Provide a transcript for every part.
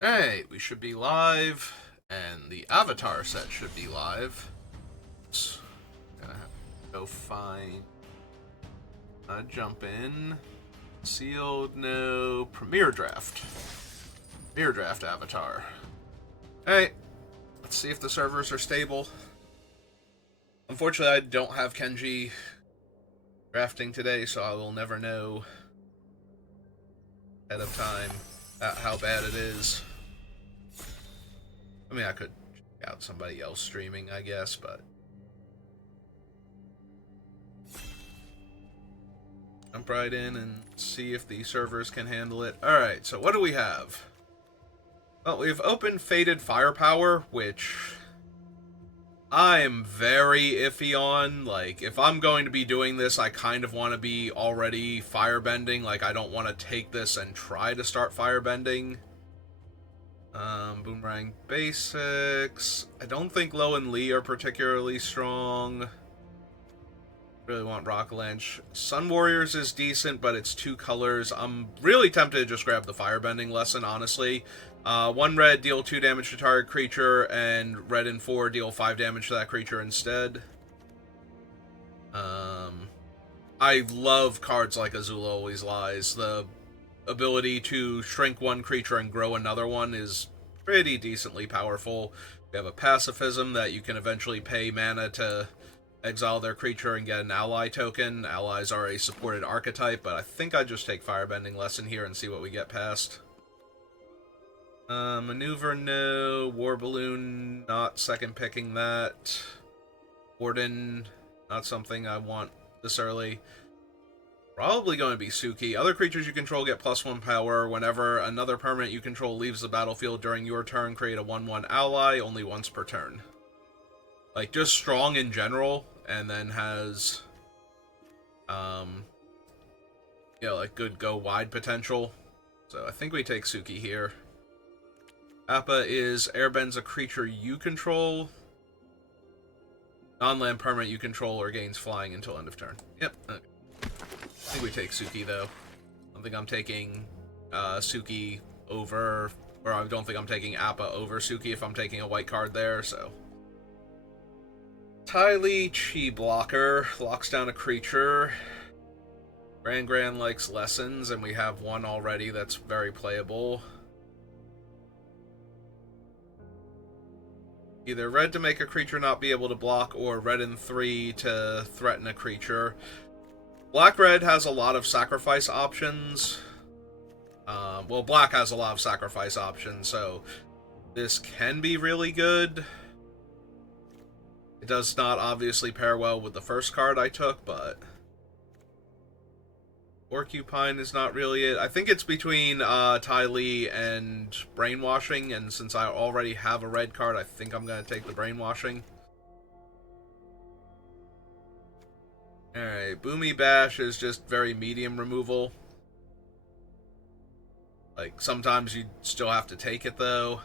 Hey, we should be live, and the avatar set should be live. So, gonna have to go find. Jump in. Sealed, no. Premiere draft. Premiere draft avatar. Hey, let's see if the servers are stable. Unfortunately, I don't have Kenji drafting today, so I will never know ahead of time how bad it is. I mean, I could check out somebody else streaming, I guess, but jump right in and see if the servers can handle it. Alright, so what do we have? Well, we've opened Fated Firepower, which I'm very iffy on. Like, if I'm going to be doing this, I kind of want to be already firebending. Like, I don't want to take this and try to start firebending. Boomerang Basics. I don't think Low and Lee are particularly strong. Really want Rock Lynch. Sun Warriors is decent, but it's two colors. I'm really tempted to just grab the Firebending lesson, honestly. 1 red, deal 2 damage to target creature, and red and 4, deal 5 damage to that creature instead. I love cards like Azula Always Lies. The ability to shrink one creature and grow another one is pretty decently powerful. We have a Pacifism that you can eventually pay mana to exile their creature and get an ally token. Allies are a supported archetype, but I think I'd just take Firebending Lesson here and see what we get past. Maneuver, no. War Balloon, not second picking that. Warden, not something I want this early. Probably going to be Suki. Other creatures you control get +1 power. Whenever another permanent you control leaves the battlefield during your turn, create a 1/1 ally, only once per turn. Like, just strong in general, and then has, like, good go-wide potential. So I think we take Suki here. Appa is airbends a creature you control. Non-land permanent you control or gains flying until end of turn. Yep. Okay. I think we take Suki, though. I don't think I'm taking Suki over... Or I don't think I'm taking Appa over Suki if I'm taking a white card there, so... Tylee, Chi Blocker, locks down a creature. Gran likes Lessons, and we have one already that's very playable. Either red to make a creature not be able to block, or red and 3 to threaten a creature. Black-red has a lot of sacrifice options. Well, black has a lot of sacrifice options, so this can be really good. It does not obviously pair well with the first card I took, but... Porcupine is not really it. I think it's between Tylee and Brainwashing, and since I already have a red card, I think I'm going to take the Brainwashing. Alright, Boomy Bash is just very medium removal. Like, sometimes you still have to take it, though.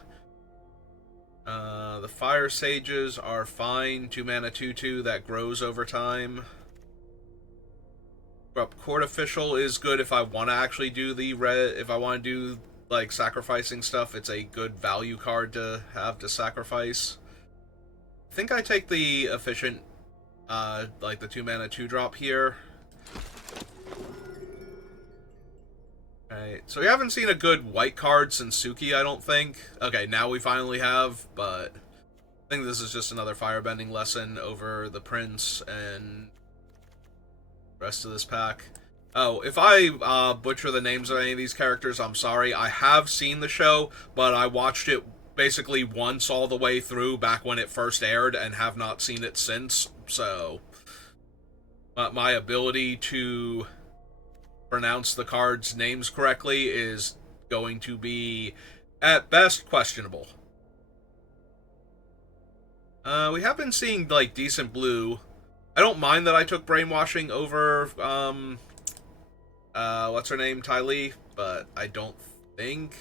The Fire Sages are fine. 2 mana 2/2 that grows over time. Court Official is good if I want to actually do the red. If I want to do, like, sacrificing stuff, it's a good value card to have to sacrifice. I think I take the efficient, like the 2 mana 2-drop here. Alright, so we haven't seen a good white card since Suki, I don't think. Okay, now we finally have, but I think this is just another firebending lesson over the Prince and the rest of this pack. Oh, if I butcher the names of any of these characters, I'm sorry. I have seen the show, but I watched it basically once all the way through back when it first aired and have not seen it since, so my ability to pronounce the cards' names correctly is going to be, at best, questionable. We have been seeing, like, decent blue. I don't mind that I took Brainwashing over, what's her name, Tylee, but I don't think...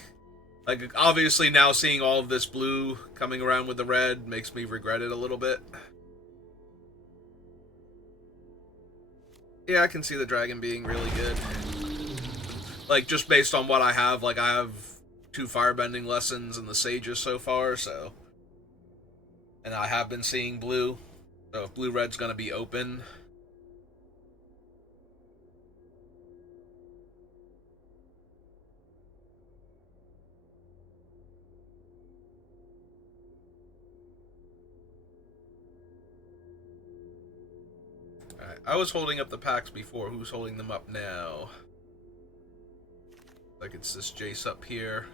Like, obviously now seeing all of this blue coming around with the red makes me regret it a little bit. Yeah, I can see the dragon being really good. Like, just based on what I have, like, I have 2 firebending lessons in the sages so far, so. And I have been seeing blue, so if blue-red's gonna be open. Alright, I was holding up the packs before. Who's holding them up now? Like it's this Jace up here.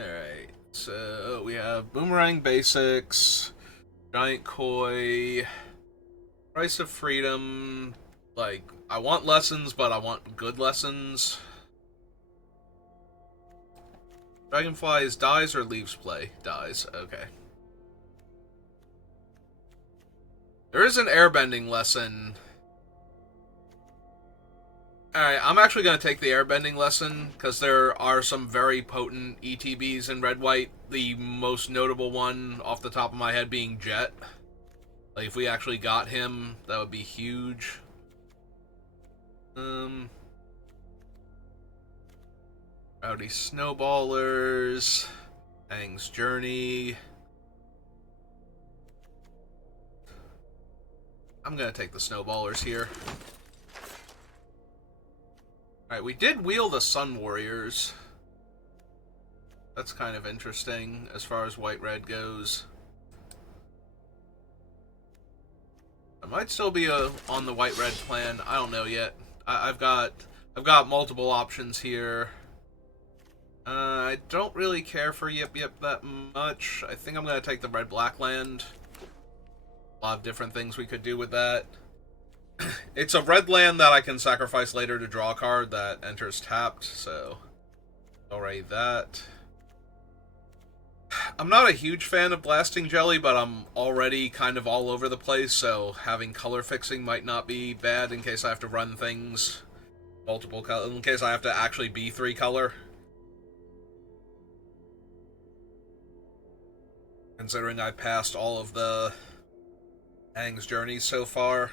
Alright, so we have Boomerang Basics, Giant Koi, Price of Freedom. Like, I want lessons, but I want good lessons. Dragonflies dies or leaves play? Dies, okay. There is an airbending lesson. Alright, I'm actually going to take the airbending lesson, because there are some very potent ETBs in red-white. The most notable one, off the top of my head, being Jet. Like, if we actually got him, that would be huge. Rowdy Snowballers. Aang's Journey. I'm going to take the Snowballers here. Alright, we did wheel the Sun Warriors. That's kind of interesting as far as white-red goes. I might still be on the white-red plan. I don't know yet. I've got multiple options here. I don't really care for Yip Yip that much. I think I'm going to take the red-black land. A lot of different things we could do with that. It's a red land that I can sacrifice later to draw a card that enters tapped, so already that. I'm not a huge fan of Blasting Jelly, but I'm already kind of all over the place, so having color fixing might not be bad in case I have to run things multiple color, in case I have to actually be 3 color. Considering I passed all of the Aang's journeys so far.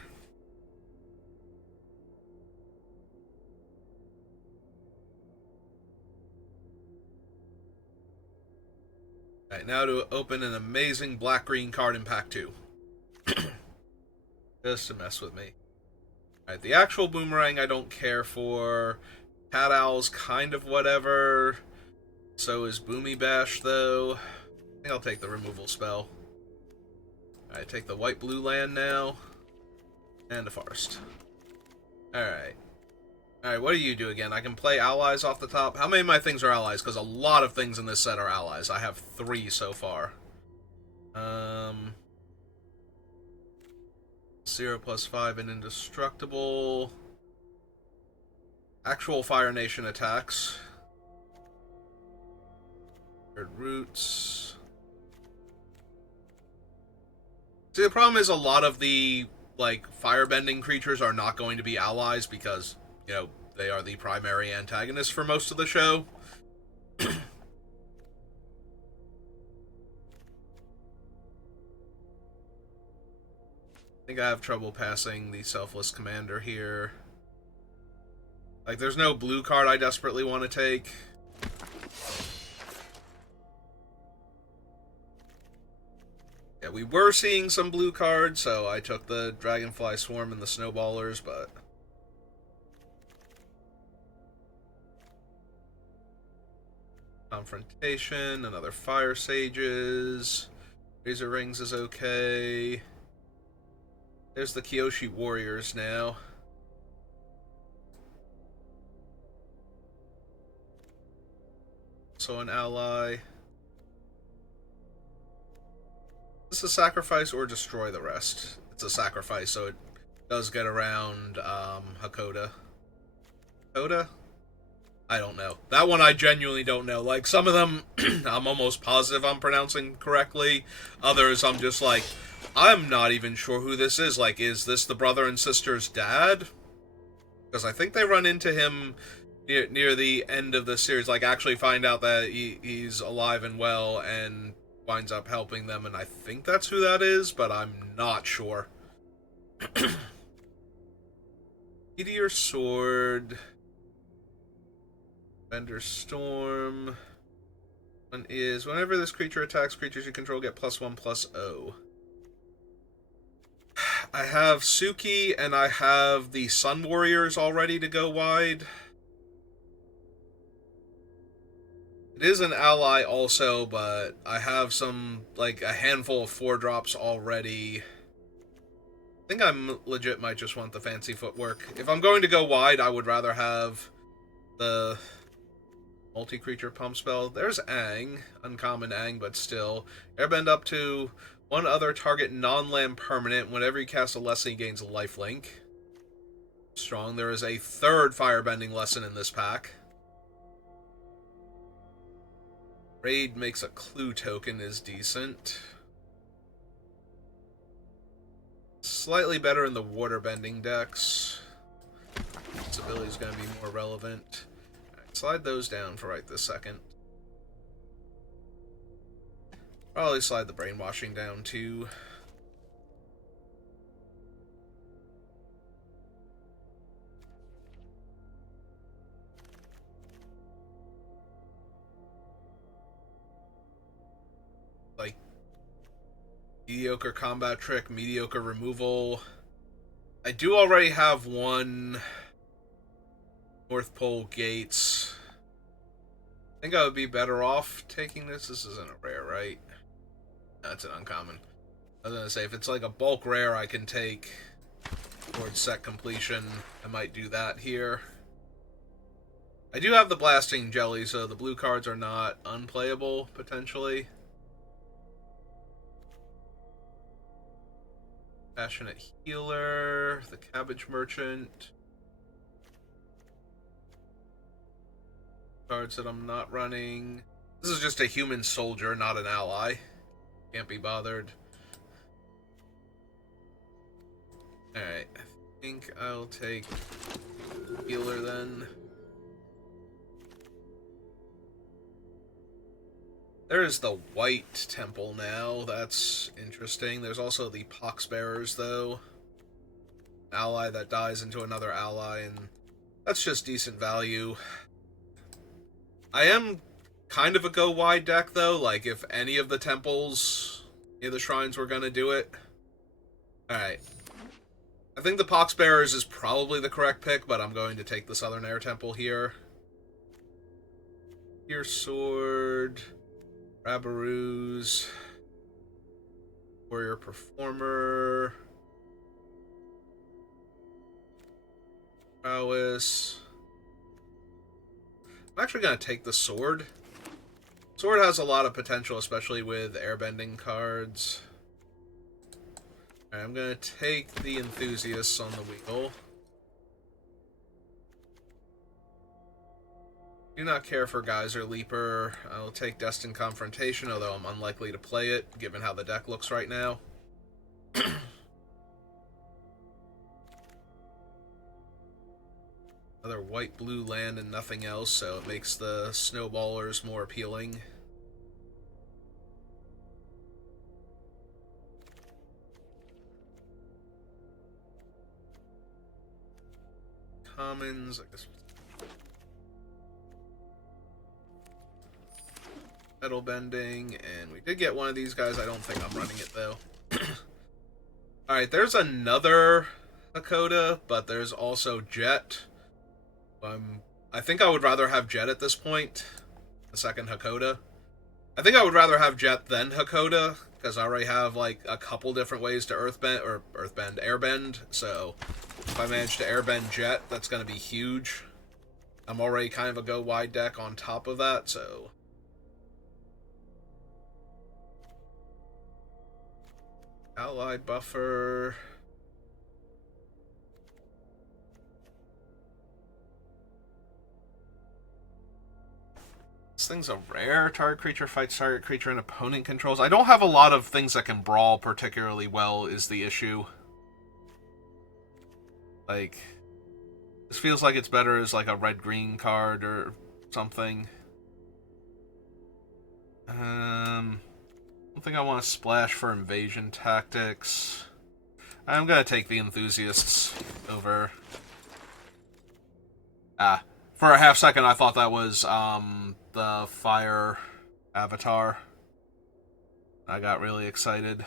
Alright, now to open an amazing black-green card in Pack 2. Just to mess with me. Alright, the actual Boomerang I don't care for. Cat Owl's kind of whatever. So is Boomy Bash, though. I think I'll take the removal spell. Alright, take the white-blue land now. And a Forest. Alright. Alright, what do you do again? I can play allies off the top. How many of my things are allies? Because a lot of things in this set are allies. I have 3 so far. 0+5 and indestructible. Actual Fire Nation attacks. Roots. See, the problem is a lot of the, like, firebending creatures are not going to be allies because, you know, they are the primary antagonists for most of the show. I think I have trouble passing the Selfless Commander here. Like, there's no blue card I desperately want to take. Yeah, we were seeing some blue cards, so I took the Dragonfly Swarm and the Snowballers, but... Confrontation, another Fire Sages. Razor Rings is okay. There's the Kyoshi Warriors now. So an ally. Is this a sacrifice or destroy the rest? It's a sacrifice, so it does get around Hakoda. Hakoda? I don't know. That one I genuinely don't know. Like, some of them, I'm almost positive I'm pronouncing correctly. Others, I'm just like, I'm not even sure who this is. Like, is this the brother and sister's dad? Because I think they run into him near the end of the series. Like, actually find out that he's alive and well and winds up helping them. And I think that's who that is, but I'm not sure. Meteor Sword. Bender Storm. One is whenever this creature attacks, creatures you control get +1/+0. I have Suki and I have the Sun Warriors all ready to go wide. It is an ally also, but I have some, like, a handful of 4-drops already. I think I'm legit might just want the fancy footwork. If I'm going to go wide, I would rather have the multi-creature pump spell. There's Aang, uncommon Aang, but still. Airbend up to one other target non-land permanent. Whenever you cast a lesson, he gains a lifelink. Strong. There is a third firebending lesson in this pack. Raid makes a clue token is decent. Slightly better in the waterbending decks. This ability is going to be more relevant. Right, slide those down for right this second. Probably slide the brainwashing down too. Like, mediocre combat trick, mediocre removal. I do already have one North Pole Gates. I think I would be better off taking this. This isn't a rare, right? That's an uncommon. I was gonna say, if it's like a bulk rare I can take towards set completion, I might do that here. I do have the Blasting Jelly, so the blue cards are not unplayable, potentially. Passionate Healer, the Cabbage Merchant. Cards that I'm not running. This is just a human soldier, not an ally. Can't be bothered. Alright, I think I'll take Healer then. There's the White Temple now. That's interesting. There's also the Poxbearers, though. Ally that dies into another ally, and that's just decent value. I am kind of a go-wide deck, though. Like, if any of the temples, any of the shrines were going to do it. Alright. I think the Poxbearers is probably the correct pick, but I'm going to take the Southern Air Temple here. Here, Sword... Rabaroos, Warrior Performer, Prowess. I'm actually going to take the Sword. Sword has a lot of potential, especially with airbending cards. Right, I'm going to take the Enthusiasts on the wheel. Do not care for Geyser Leaper. I'll take Destined Confrontation, although I'm unlikely to play it, given how the deck looks right now. Another white-blue land and nothing else, so it makes the Snowballers more appealing. Commons, I guess. Metal bending, and we did get one of these guys. I don't think I'm running it, though. Alright, there's another Hakoda, but there's also Jet. I think I would rather have Jet at this point. The second Hakoda. I think I would rather have Jet than Hakoda, because I already have, like, a couple different ways to airbend, so if I manage to airbend Jet, that's going to be huge. I'm already kind of a go-wide deck on top of that, so... Ally buffer. This thing's a rare. Target creature fights target creature and opponent controls. I don't have a lot of things that can brawl particularly well is the issue. Like, this feels like it's better as like a red-green card or something. I don't think I want to splash for invasion tactics. I'm going to take the Enthusiasts over Ah, for a half second, I thought that was the fire avatar. I got really excited.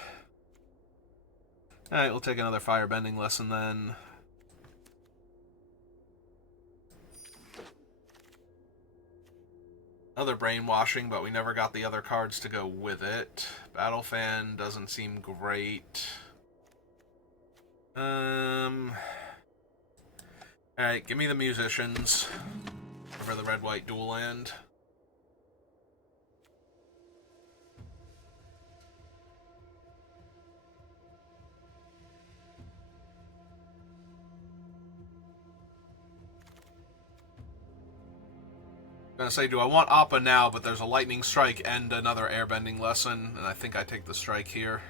Alright, we'll take another firebending lesson then. Another brainwashing, but we never got the other cards to go with it. Battle Fan doesn't seem great. Alright, give me the musicians for the red-white dual land. I'm gonna say, do I want Appa now, but there's a lightning strike and another airbending lesson, and I think I take the strike here.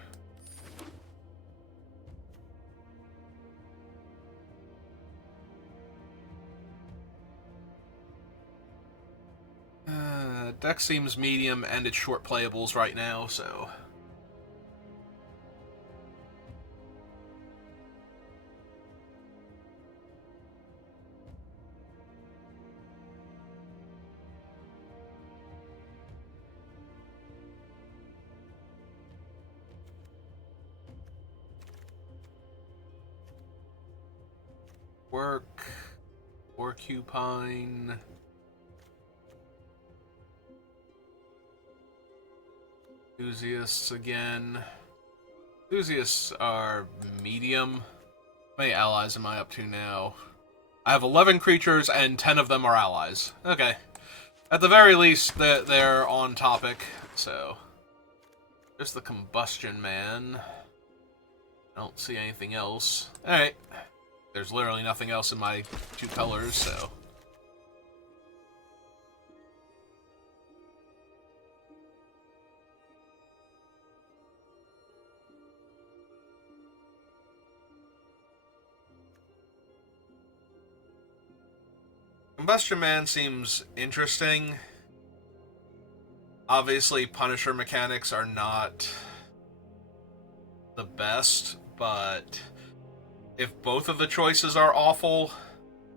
Deck seems medium, and it's short playables right now, so... Work... Porcupine... Enthusiasts again. Enthusiasts are medium. How many allies am I up to now? I have 11 creatures and 10 of them are allies. Okay. At the very least, they're on topic, so... There's the Combustion Man. I don't see anything else. Alright. There's literally nothing else in my two colors, so... Combustion Man seems interesting. Obviously, Punisher mechanics are not the best, but if both of the choices are awful,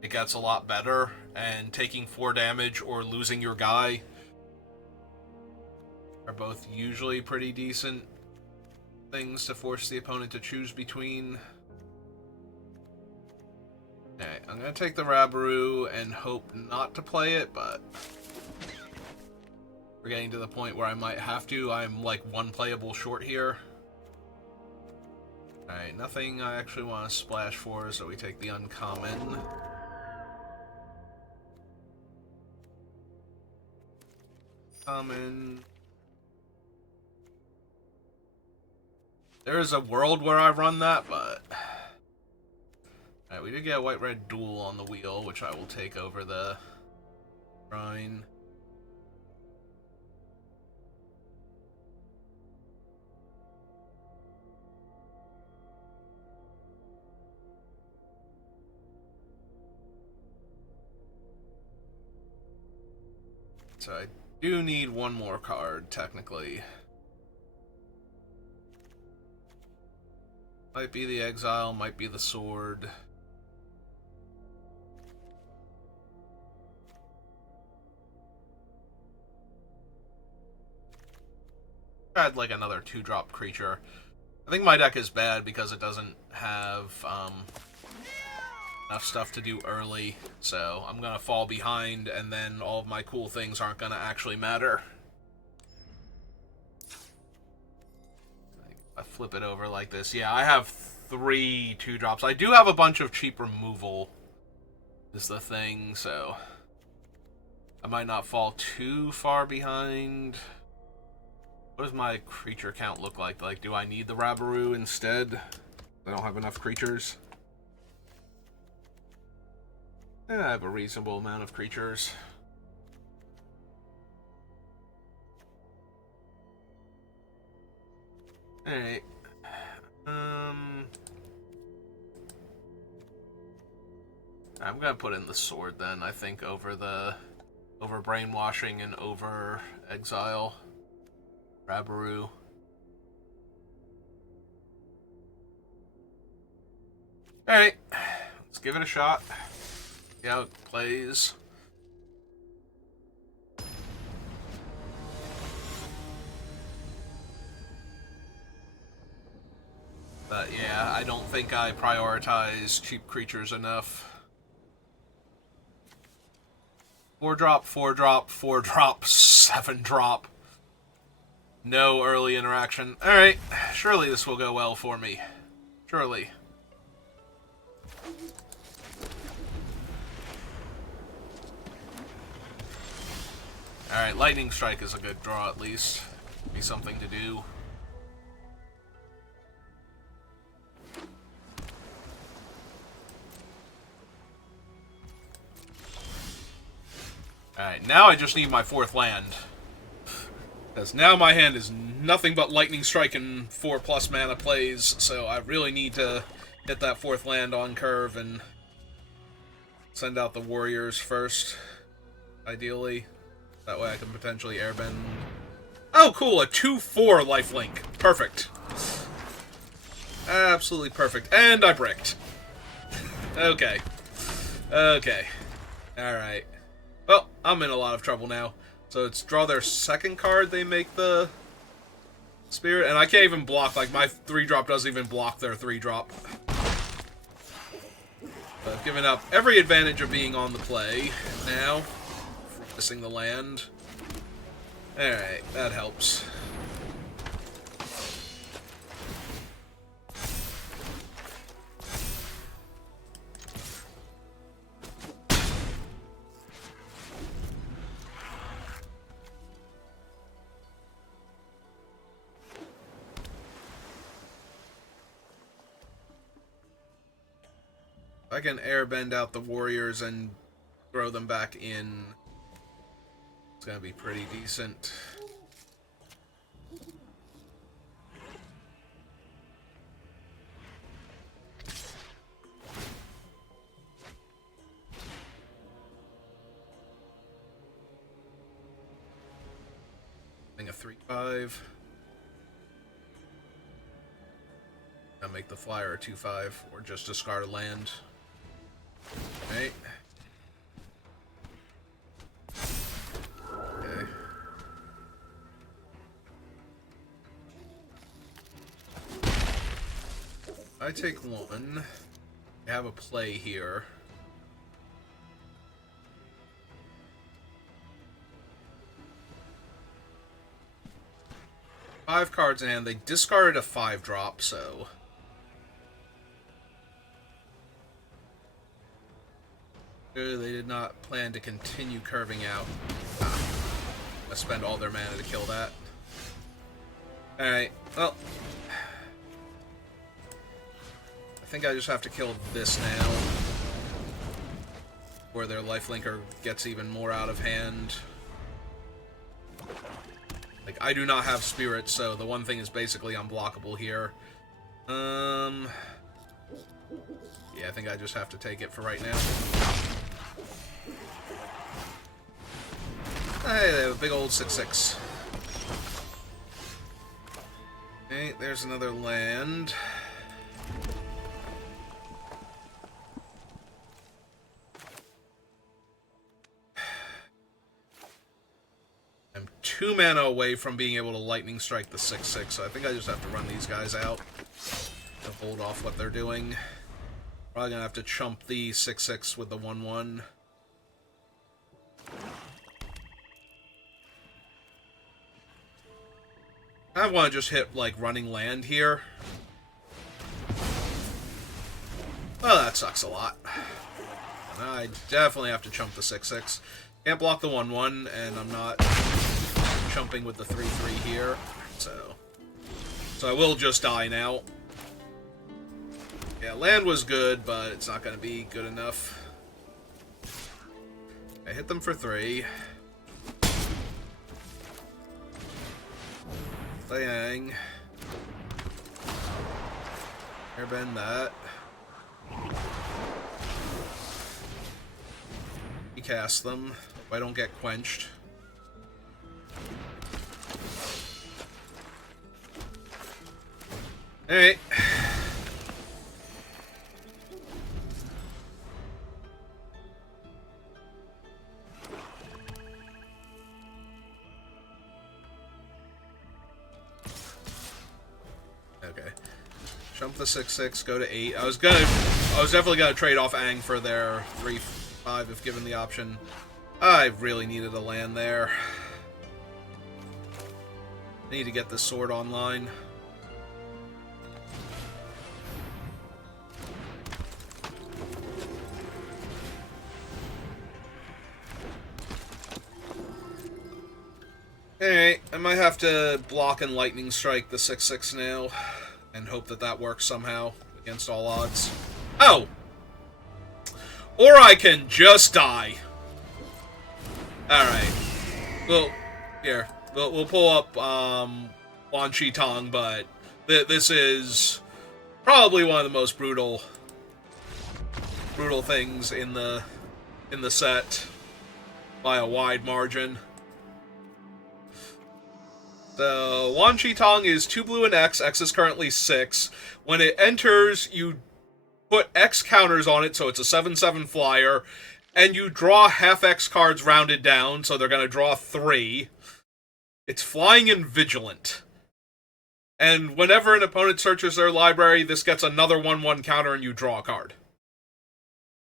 it gets a lot better, and taking 4 damage or losing your guy are both usually pretty decent things to force the opponent to choose between. Okay, I'm going to take the Rabaru and hope not to play it, but we're getting to the point where I might have to. I'm like 1 playable short here. Alright, nothing I actually want to splash for, so we take the uncommon. Common. There is a world where I run that, but... Alright, we did get a white-red duel on the wheel, which I will take over the shrine. So I do need 1 more card, technically. Might be the Exile, might be the Sword. I'd like another 2-drop creature. I think my deck is bad because it doesn't have enough stuff to do early, so I'm gonna fall behind, and then all of my cool things aren't gonna actually matter. I flip it over like this. Yeah, I have 3 2-drops. I do have a bunch of cheap removal, is the thing, so I might not fall too far behind. What does my creature count look like? Like, do I need the Rabaru instead? I don't have enough creatures. I have a reasonable amount of creatures. Alright. I'm gonna put in the Sword then, I think, over brainwashing and over exile. Rabaru. Alright. Let's give it a shot. See how it plays. But yeah, I don't think I prioritize cheap creatures enough. 4-drop, 4-drop, 4-drop, 7-drop. No early interaction. Alright, surely this will go well for me. Surely. Alright, Lightning Strike is a good draw at least. Be something to do. Alright, now I just need my 4th land. Because now my hand is nothing but Lightning Strike and 4+ mana plays, so I really need to hit that 4th land on curve and send out the warriors first, ideally. That way I can potentially airbend. Oh, cool, a 2/4 lifelink. Perfect. Absolutely perfect. And I bricked. Okay. Okay. Alright. Well, I'm in a lot of trouble now. So it's draw their 2nd card, they make the Spirit, and I can't even block, like, my 3-drop doesn't even block their 3-drop. I've given up every advantage of being on the play now, missing the land. Alright, that helps. I can airbend out the warriors and throw them back in. It's gonna be pretty decent. I think a 3/5. I'll make the flyer a 2/5, or just discard a land. Okay. Okay. I take 1. I have a play here. Five cards in hand. They discarded a 5-drop, so... They did not plan to continue curving out. I spend all their mana to kill that. Alright, well... I think I just have to kill this now. Where their lifelinker gets even more out of hand. Like, I do not have spirits, so the one thing is basically unblockable here. Yeah, I think I just have to take it for right now. Hey, they have a big old 6/6. Okay, there's another land. I'm 2 mana away from being able to lightning strike the 6/6, so I think I just have to run these guys out to hold off what they're doing. Probably gonna have to chump the 6/6 with the 1/1. I want to just hit, like, running land here. Well, that sucks a lot. I definitely have to chump the 6/6. Can't block the 1/1, and I'm not chumping with the 3/3 here. So I will just die now. Yeah, land was good, but it's not going to be good enough. I hit them for 3. Dang. Airbend that. Recast them. If I don't get quenched. Alright. jump the 6/6, go to 8. I was definitely gonna trade off Aang for their 3/5 if given the option. I really needed a land there. I need to get this sword online. Alright, I might have to block and lightning strike the 6/6 now, and hope that that works somehow, against all odds. Oh! Or I can just die. Alright. Well, here. We'll pull up, Wan Shi Tong, but this is probably one of the most brutal things in the set, by a wide margin. So, Wan Shi Tong is 2 blue and X. X is currently 6. When it enters, you put X counters on it, so it's a 7/7 flyer, and you draw half X cards rounded down, so they're going to draw 3. It's flying and vigilant. And whenever an opponent searches their library, this gets another 1/1 counter and you draw a card.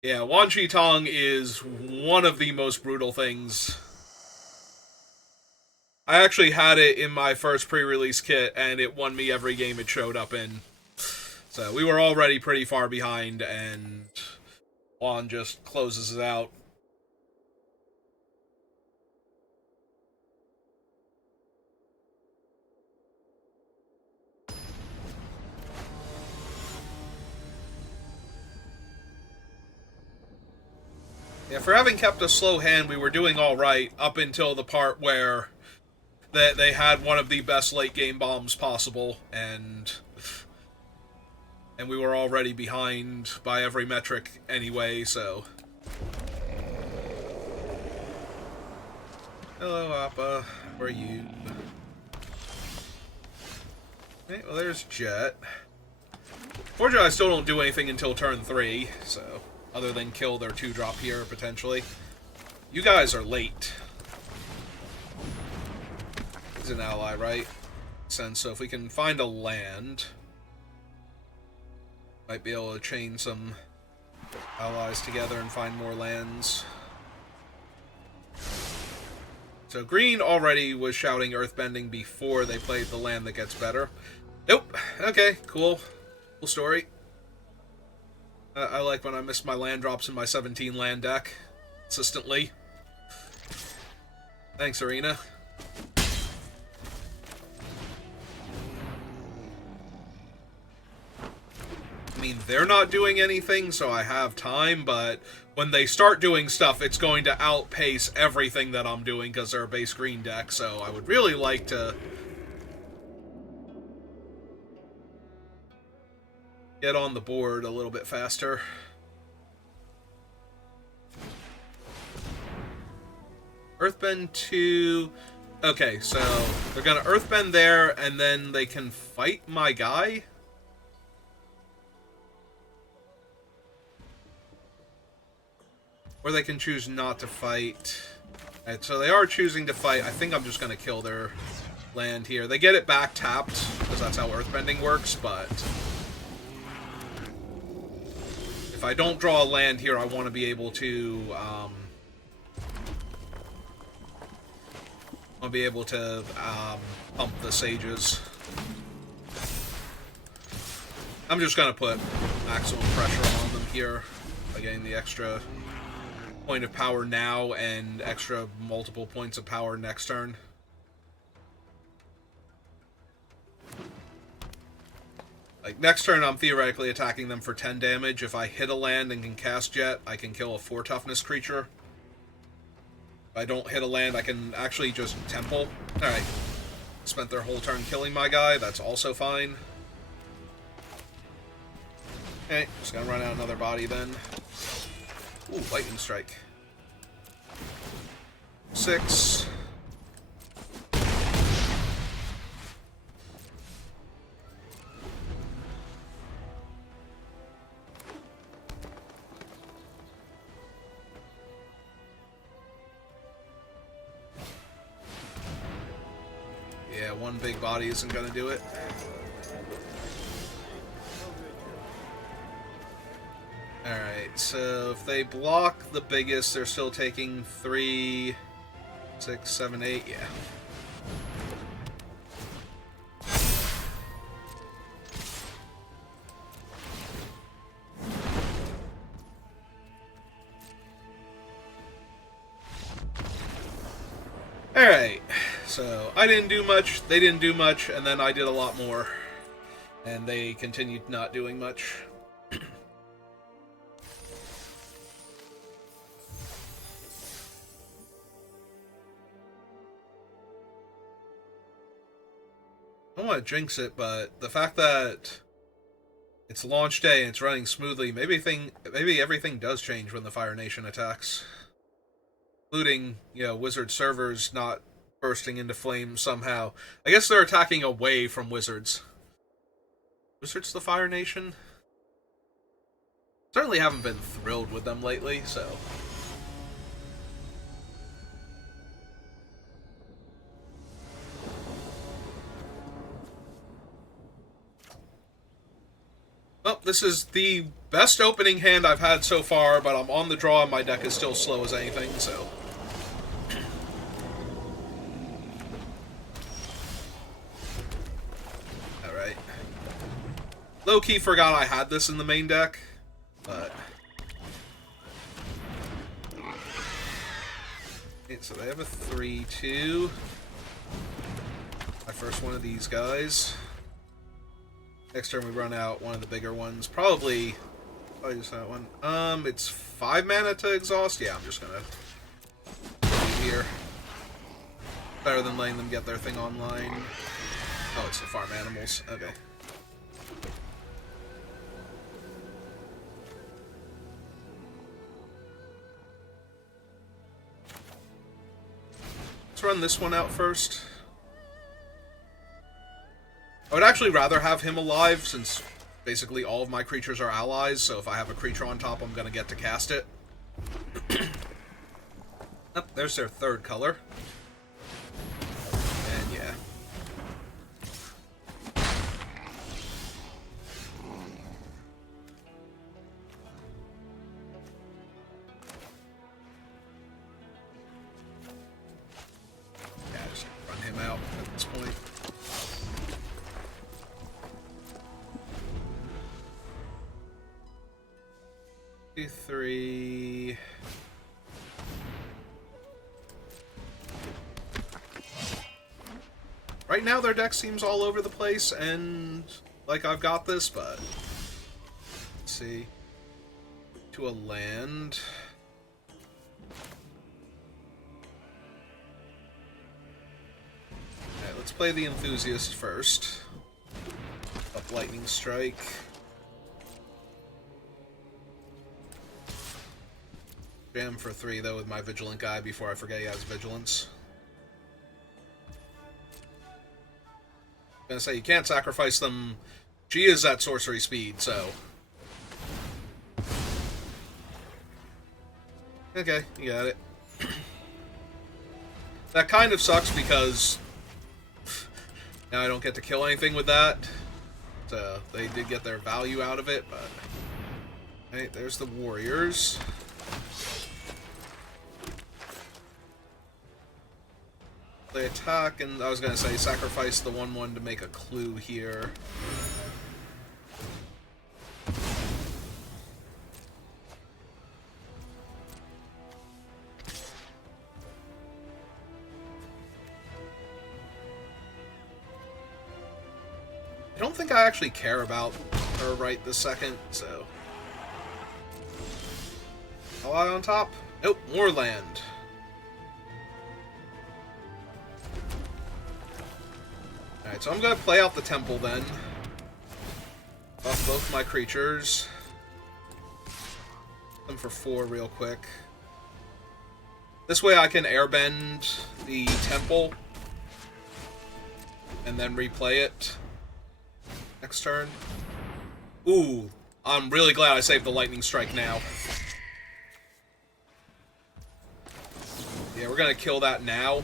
Yeah, Wan Shi Tong is one of the most brutal things. I actually had it in my first pre-release kit, and it won me every game it showed up in. So we were already pretty far behind, and Juan just closes it out. Yeah, for having kept a slow hand, we were doing alright up until the part where they had one of the best late-game bombs possible, and we were already behind by every metric anyway, so... Hello, Appa. Where are you? Okay, well, there's Jet. Fortunately, I still don't do anything until turn 3, so... Other than kill their 2-drop here, potentially. You guys are late. He's an ally, right? So if we can find a land... Might be able to chain some allies together and find more lands. So Green already was shouting Earthbending before they played the land that gets better. Nope. Okay, cool. Cool story. I like when I miss my land drops in my 17 land deck. Consistently. Thanks, Arena. I mean, they're not doing anything, so I have time, but when they start doing stuff, it's going to outpace everything that I'm doing because they're a base green deck, so I would really like to get on the board a little bit faster. Earthbend 2... Okay, so they're gonna Earthbend there, and then they can fight my guy? Or they can choose not to fight. Alright, so they are choosing to fight. I think I'm just gonna kill their land here. They get it back tapped, because that's how Earthbending works, but... If I don't draw a land here, I want to be able to, pump the sages. I'm just gonna put maximum pressure on them here by getting the extra point of power now and extra multiple points of power next turn. Like, next turn I'm theoretically attacking them for 10 damage. If I hit a land and can cast Jet, I can kill a 4 toughness creature. If I don't hit a land, I can actually just temple. Alright. Spent their whole turn killing my guy, that's also fine. Okay, just gonna run out another body then. Ooh, lightning strike. 6. Yeah, one big body isn't gonna do it. so if they block the biggest, they're still taking 3, 6, 7, 8, yeah. Alright, so I didn't do much, they didn't do much, and then I did a lot more. And they continued not doing much. I don't want to jinx it, but the fact that it's launch day and it's running smoothly, maybe everything does change when the Fire Nation attacks. Including, Wizard servers not bursting into flames somehow. I guess they're attacking away from Wizards. Wizards the Fire Nation? Certainly haven't been thrilled with them lately, so... Well, this is the best opening hand I've had so far, but I'm on the draw and my deck is still slow as anything, so... Alright. Low-key forgot I had this in the main deck, but... Okay, so they have a 3-2. My first one of these guys. Next turn we run out one of the bigger ones. Probably just that one. It's 5 mana to exhaust? Yeah, I'm just gonna leave here. Better than letting them get their thing online. Oh, it's the farm animals. Okay. Let's run this one out first. I would actually rather have him alive, since basically all of my creatures are allies, so if I have a creature on top, I'm going to get to cast it. Oh, there's their third color. And yeah. Yeah, just run him out at this point. Two, 3. Right now their deck seems all over the place and like I've got this, but let's see. To a land. Alright, let's play the Enthusiast first. Up Lightning Strike. Jam for 3, though, with my Vigilant guy before I forget he has Vigilance. I'm gonna say, you can't sacrifice them. She is at sorcery speed, so... Okay, you got it. That kind of sucks because... now I don't get to kill anything with that. So, they did get their value out of it, but... Alright, there's the Warriors. They attack, and I was going to say, sacrifice the 1/1 to make a clue here. I don't think I actually care about her right this second, so... Ally on top? Nope, more land. Alright, so I'm going to play out the temple then. Buff both my creatures. Them for 4 real quick. This way I can airbend the temple. And then replay it. Next turn. Ooh, I'm really glad I saved the Lightning Strike now. Yeah, we're going to kill that now.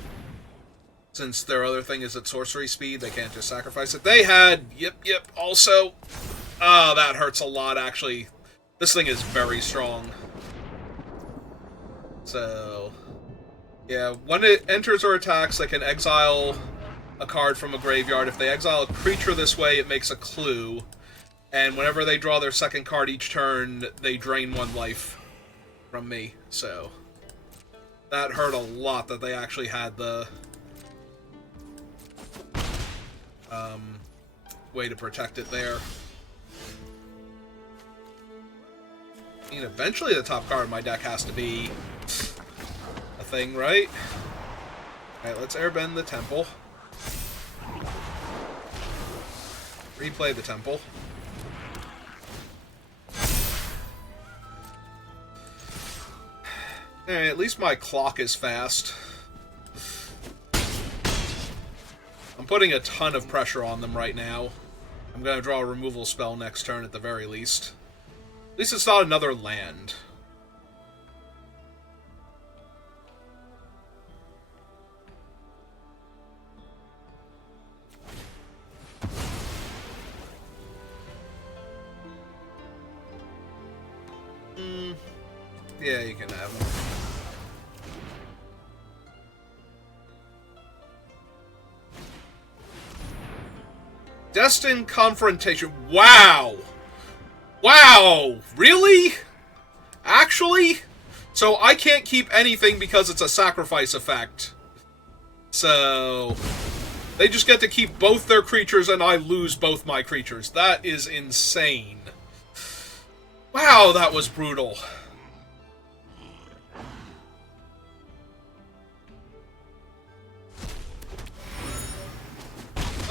Since their other thing is at sorcery speed, they can't just sacrifice it. They had, yep, also. Oh, that hurts a lot, actually. This thing is very strong. So, yeah, when it enters or attacks, they can exile a card from a graveyard. If they exile a creature this way, it makes a clue. And whenever they draw their second card each turn, they drain 1 life from me. So, that hurt a lot that they actually had the way to protect it there. I mean, eventually the top card in my deck has to be a thing, right? Alright, let's airbend the temple. Replay the temple. Alright, at least my clock is fast. I'm putting a ton of pressure on them right now. I'm gonna draw a removal spell next turn at the very least. At least it's not another land. Yeah, you can have them. Destined Confrontation. Wow! Wow! Really? Actually? So I can't keep anything because it's a sacrifice effect. So they just get to keep both their creatures and I lose both my creatures. That is insane. Wow, that was brutal.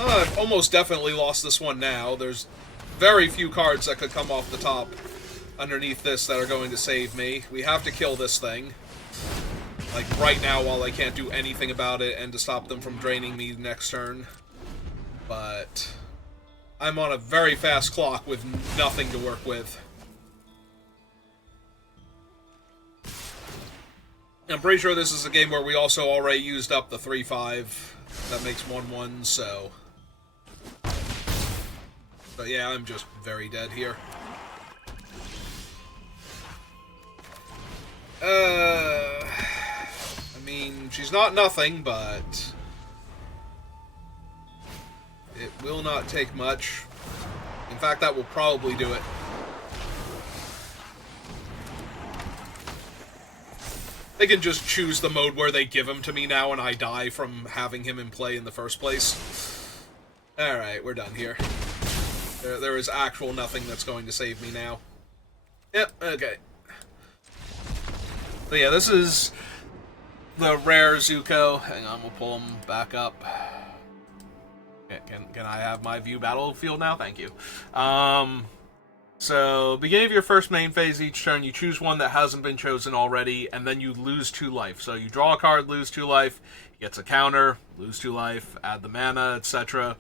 I've almost definitely lost this one now. There's very few cards that could come off the top underneath this that are going to save me. We have to kill this thing. Like, right now while I can't do anything about it and to stop them from draining me next turn. But I'm on a very fast clock with nothing to work with. I'm pretty sure this is a game where we also already used up the 3-5. That makes 1-1, so... But yeah, I'm just very dead here. I mean, she's not nothing, but... it will not take much. In fact, that will probably do it. They can just choose the mode where they give him to me now and I die from having him in play in the first place. Alright, we're done here. There is actual nothing that's going to save me now. Yep, okay. So yeah, this is the rare Zuko. Hang on, we'll pull him back up. Can I have my view battlefield now? Thank you. So, beginning of your first main phase each turn, you choose one that hasn't been chosen already, and then you lose 2 life. So you draw a card, lose 2 life, he gets a counter, lose 2 life, add the mana, etc.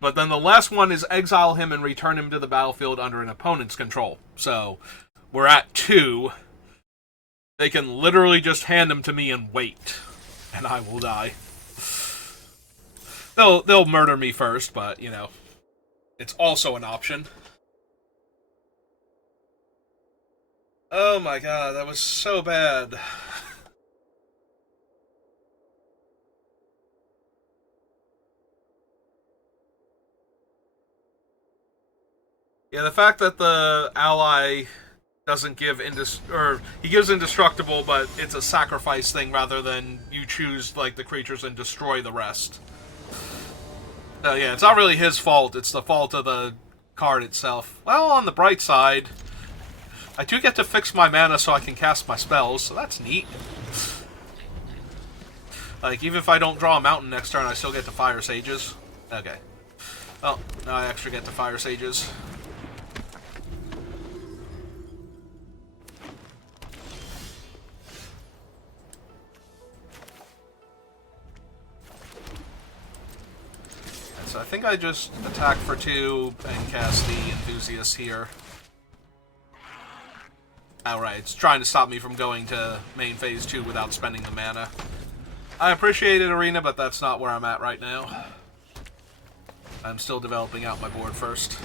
But then the last one is exile him and return him to the battlefield under an opponent's control. So, we're at 2. They can literally just hand him to me and wait, and I will die. They'll murder me first, but, you know, it's also an option. Oh my god, that was so bad. Yeah, the fact that the ally doesn't give he gives indestructible, but it's a sacrifice thing rather than you choose like the creatures and destroy the rest. Yeah, it's not really his fault, it's the fault of the card itself. Well, on the bright side, I do get to fix my mana so I can cast my spells, so that's neat. Like, even if I don't draw a mountain next turn, I still get to Fire Sages. Okay. Well, now I actually get to Fire Sages. So I think I just attack for 2 and cast the Enthusiast here. Alright, it's trying to stop me from going to main phase 2 without spending the mana. I appreciate it, Arena, but that's not where I'm at right now. I'm still developing out my board first.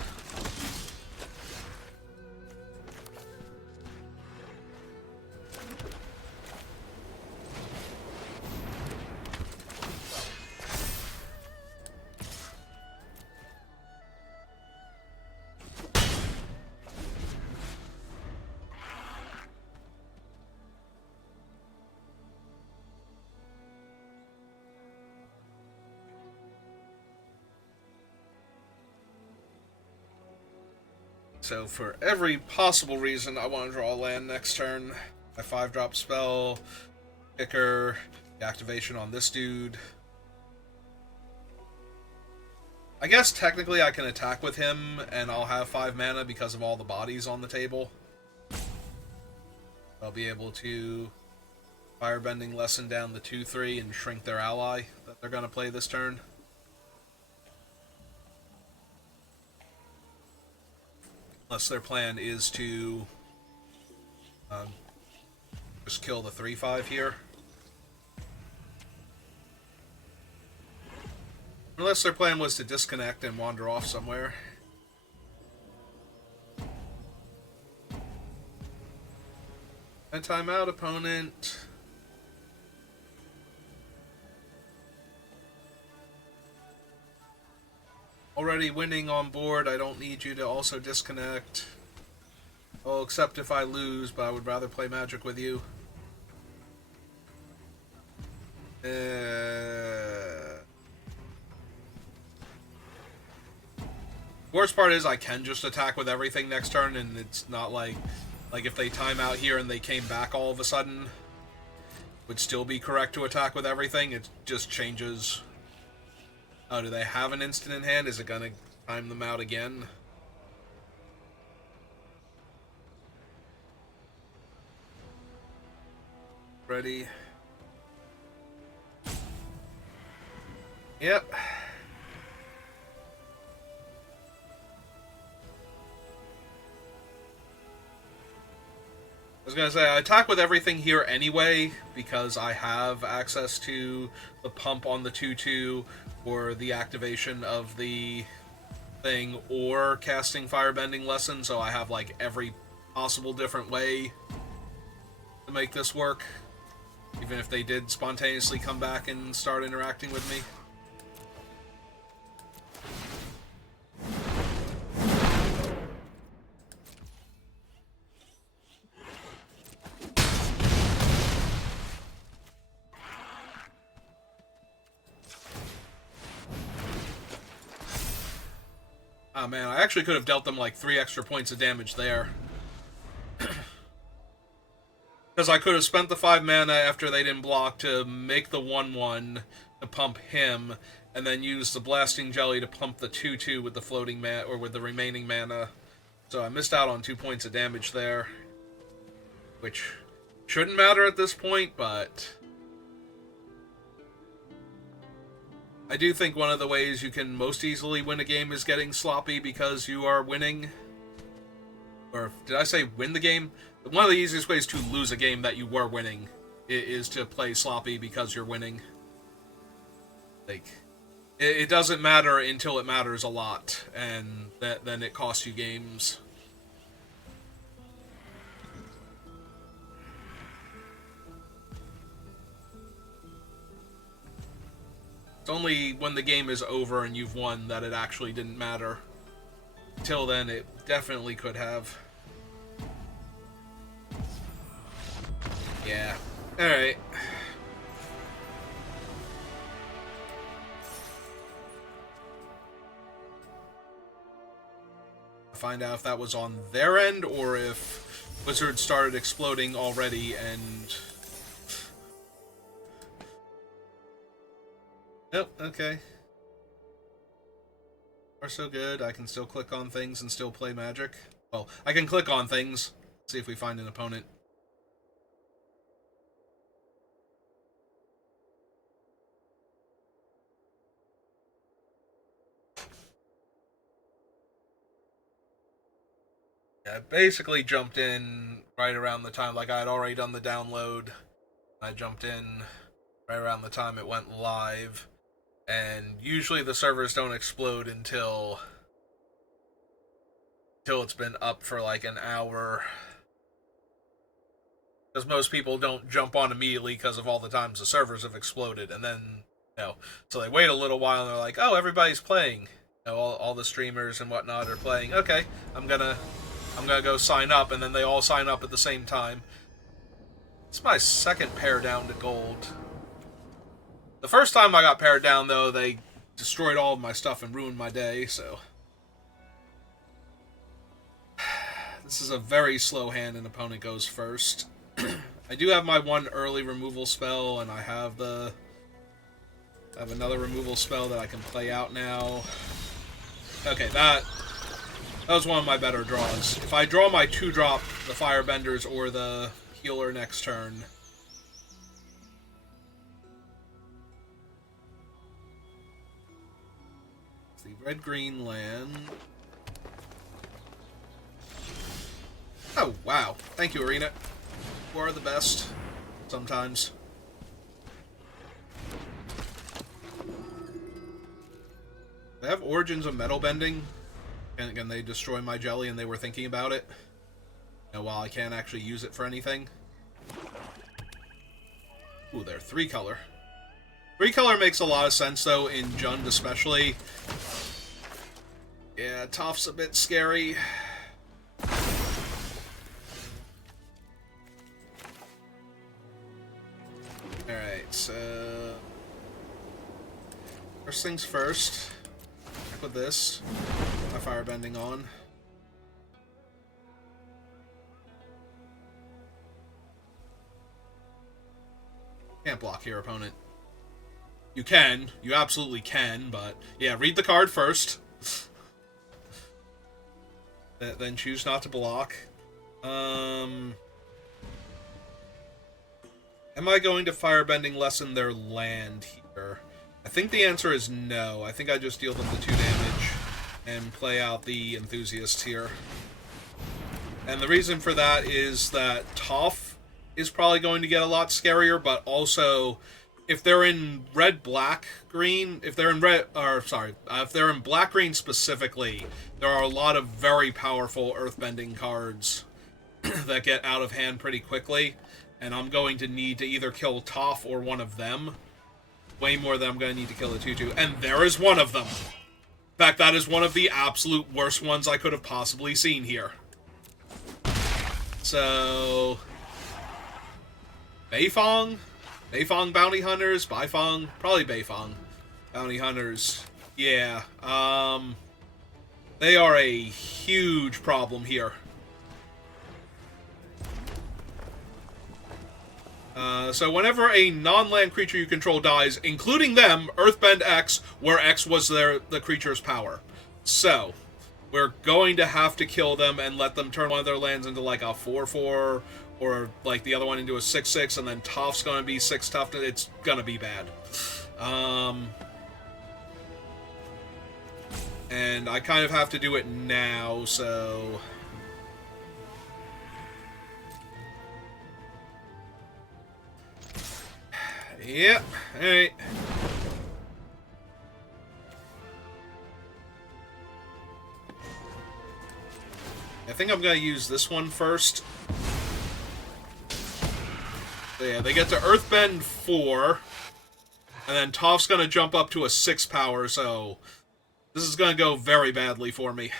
so for every possible reason, I want to draw a land next turn. My 5-drop spell, kicker, the activation on this dude. I guess technically I can attack with him, and I'll have 5 mana because of all the bodies on the table. I'll be able to Firebending Lesson down the 2/3 and shrink their ally that they're going to play this turn. Unless their plan is to just kill the 3/5 here. Unless their plan was to disconnect and wander off somewhere. And timeout, opponent. Already winning on board, I don't need you to also disconnect. I'll accept if I lose, but I would rather play Magic with you. Worst part is I can just attack with everything next turn, and it's not like if they time out here and they came back all of a sudden, would still be correct to attack with everything. It just changes. Oh, do they have an instant in hand? Is it gonna time them out again? Ready? Yep. I was gonna say, I attack with everything here anyway, because I have access to the pump on the 2/2, or the activation of the thing, or casting Firebending Lesson, so I have like every possible different way to make this work, even if they did spontaneously come back and start interacting with me. Oh man, I actually could have dealt them like 3 extra points of damage there. Because I could have spent the 5 mana after they didn't block to make the 1/1 to pump him, and then use the Blasting Jelly to pump the 2/2 with the floating mana, or with the remaining mana. So I missed out on 2 points of damage there, which shouldn't matter at this point, but I do think one of the ways you can most easily win a game is getting sloppy because you are winning. Or did I say win the game? One of the easiest ways to lose a game that you were winning is to play sloppy because you're winning. Like, it doesn't matter until it matters a lot, and then it costs you games. It's only when the game is over and you've won that it actually didn't matter. Till then, it definitely could have. Yeah. Alright. Find out if that was on their end, or if Wizard started exploding already and... Nope, okay. Are so good. I can still click on things and still play Magic. Well, I can click on things. See if we find an opponent. Yeah, I basically jumped in right around the time, like I had already done the download. I jumped in right around the time it went live. And usually the servers don't explode until it's been up for like an hour. Because most people don't jump on immediately because of all the times the servers have exploded. And then, so they wait a little while and they're like, oh, everybody's playing. All the streamers and whatnot are playing. Okay, I'm gonna go sign up, and then they all sign up at the same time. It's my second pair down to gold. The first time I got pared down, though, they destroyed all of my stuff and ruined my day, so... This is a very slow hand, and opponent goes first. I do have my one early removal spell, and I have another removal spell that I can play out now. Okay, that was one of my better draws. If I draw my 2-drop, the Firebenders or the Healer next turn, the red-green land. Oh, wow. Thank you, Arena. You are the best. Sometimes. They have Origins of Metal Bending. And again, they destroy my jelly and they were thinking about it. And while I can't actually use it for anything. Ooh, they're 3-color. 3-color makes a lot of sense, though, in Jund especially. Yeah, Toph's a bit scary. Alright, so... First things first. With this. My Firebending on. Can't block here, opponent. You can. You absolutely can, but... Yeah, read the card first. Then choose not to block. Am I going to Firebending lessen their land here? I think the answer is no. I think I just deal them the 2 damage and play out the Enthusiast here. And the reason for that is that Toph is probably going to get a lot scarier, but also if they're in red, black, green, if they're in black, green specifically, there are a lot of very powerful earthbending cards that get out of hand pretty quickly, and I'm going to need to either kill Toph or one of them. Way more than I'm going to need to kill the 2/2, and there is one of them. In fact, that is one of the absolute worst ones I could have possibly seen here. So... Beifong? Beifong Bounty Hunters? Beifong? Probably Beifong Bounty Hunters. Yeah, they are a huge problem here. So whenever a non-land creature you control dies, including them, Earthbend X, where X was the creature's power. So, we're going to have to kill them and let them turn one of their lands into like a 4/4, or like the other one into a 6/6, and then Toph's going to be 6 toughness. It's going to be bad. And I kind of have to do it now, so... Yep, alright. I think I'm going to use this one first. So yeah, they get to Earthbend 4, and then Toph's going to jump up to a 6 power, so this is going to go very badly for me.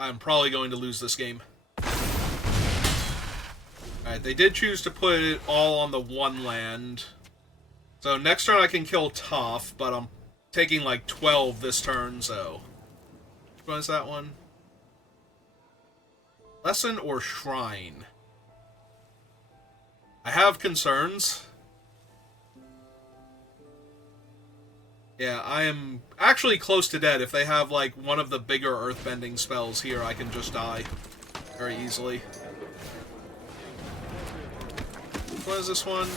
I'm probably going to lose this game. Alright, they did choose to put it all on the 1 land. So next turn I can kill Toph, but I'm taking like 12 this turn, so... Which one is that one? Lesson or Shrine? I have concerns. Yeah, I am actually close to dead. If they have like one of the bigger earthbending spells here, I can just die very easily. What is this one?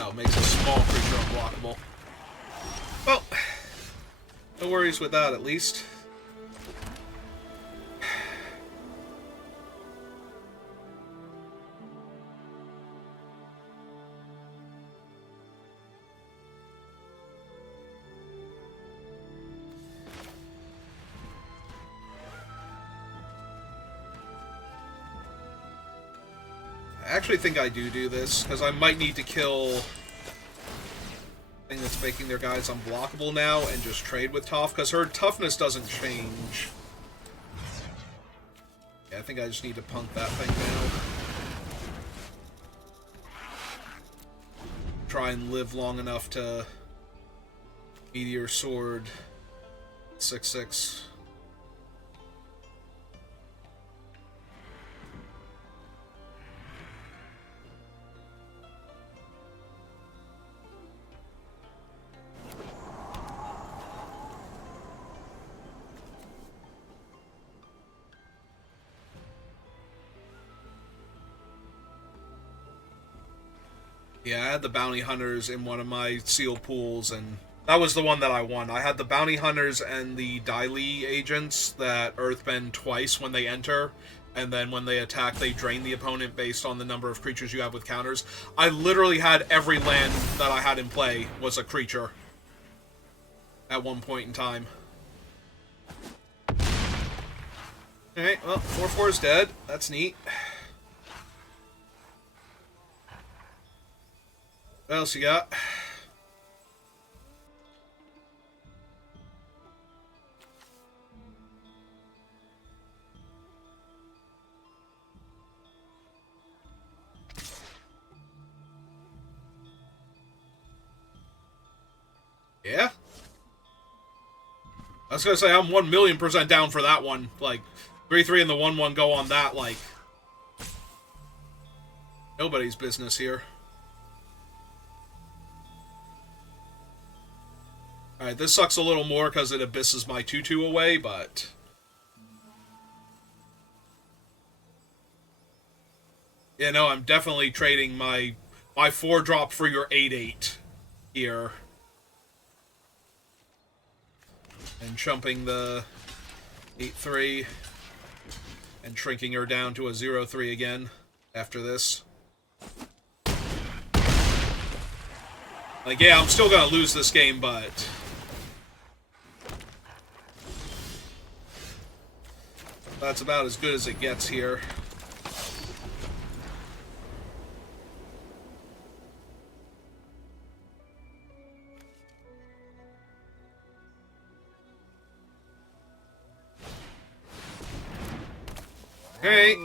Oh, makes a small creature unblockable. Well, no worries with that, at least. I actually think I do this, because I might need to kill the thing that's making their guys unblockable now and just trade with Toph, because her toughness doesn't change. Yeah, I think I just need to punk that thing now. Try and live long enough to Meteor Sword 6/6. Yeah, I had the bounty hunters in one of my sealed pools, and that was the one that I won. I had the bounty hunters and the Daily agents that earthbend twice when they enter, and then when they attack, they drain the opponent based on the number of creatures you have with counters. I literally had every land that I had in play was a creature at one point in time. Alright, well, 4/4 is dead. That's neat. What else you got? Yeah? I was gonna say, I'm 1,000,000% down for that one. Like, 3/3 and the 1/1 go on that, like... Nobody's business here. Alright, this sucks a little more because it abysses my 2/2 away, but... Yeah, no, I'm definitely trading my 4-drop for your 8/8 here. And chumping the 8/3 and shrinking her down to a 0/3 again after this. Like, yeah, I'm still gonna lose this game, but... that's about as good as it gets here. Alright.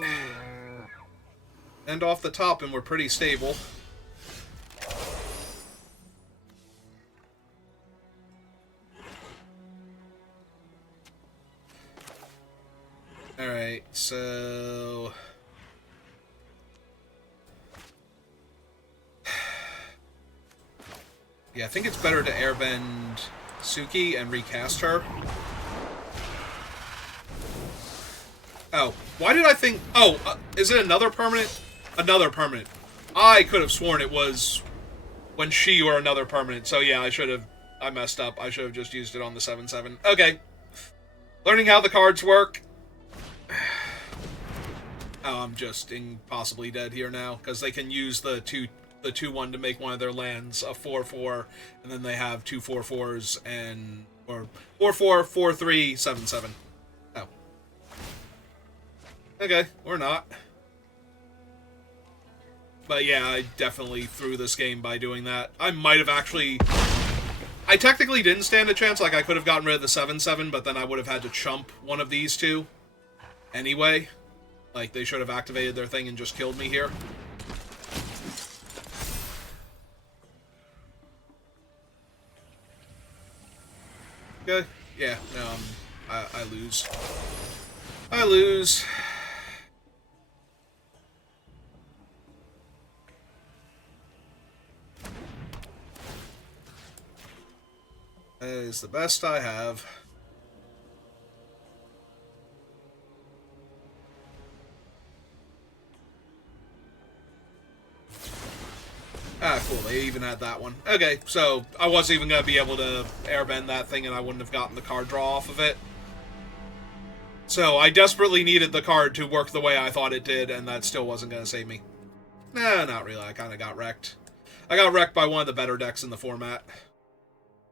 End off the top and we're pretty stable. Alright, so... yeah, I think it's better to airbend Suki and recast her. Oh, why did I think... oh, is it another permanent? Another permanent. I could have sworn it was when she or another permanent. So yeah, I messed up. I should have just used it on the 7/7. Okay. Learning how the cards work. Oh, I'm just impossibly dead here now, because they can use the 2/1 to make one of their lands a 4/4, and then they have 2 4/4s and... or 4/4, 4/3, 7/7. Oh. Okay, or not. But yeah, I definitely threw this game by doing that. I might have actually... I technically didn't stand a chance. Like, I could have gotten rid of the 7/7, but then I would have had to chump one of these two anyway. Like, they should have activated their thing and just killed me here. Okay. Yeah, no, I lose. I lose. That is the best I have. Ah, cool. They even had that one. Okay, so I wasn't even going to be able to airbend that thing, and I wouldn't have gotten the card draw off of it. So I desperately needed the card to work the way I thought it did, and that still wasn't going to save me. Nah, not really. I kind of got wrecked. I got wrecked by one of the better decks in the format.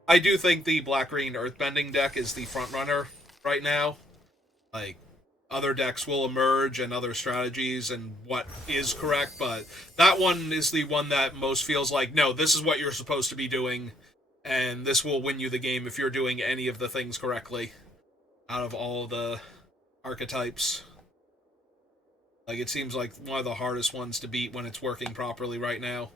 I do think the black-green earthbending deck is the front-runner right now. Like, other decks will emerge and other strategies and what is correct, but that one is the one that most feels like, no, this is what you're supposed to be doing, and this will win you the game if you're doing any of the things correctly out of all the archetypes. Like, it seems like one of the hardest ones to beat when it's working properly right now.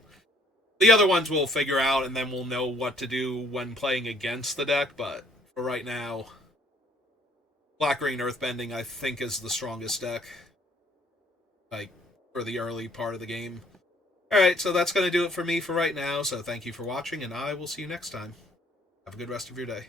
The other ones we'll figure out, and then we'll know what to do when playing against the deck, but for right now... Black-green earthbending, I think, is the strongest deck. Like, for the early part of the game. Alright, so that's going to do it for me for right now, so thank you for watching, and I will see you next time. Have a good rest of your day.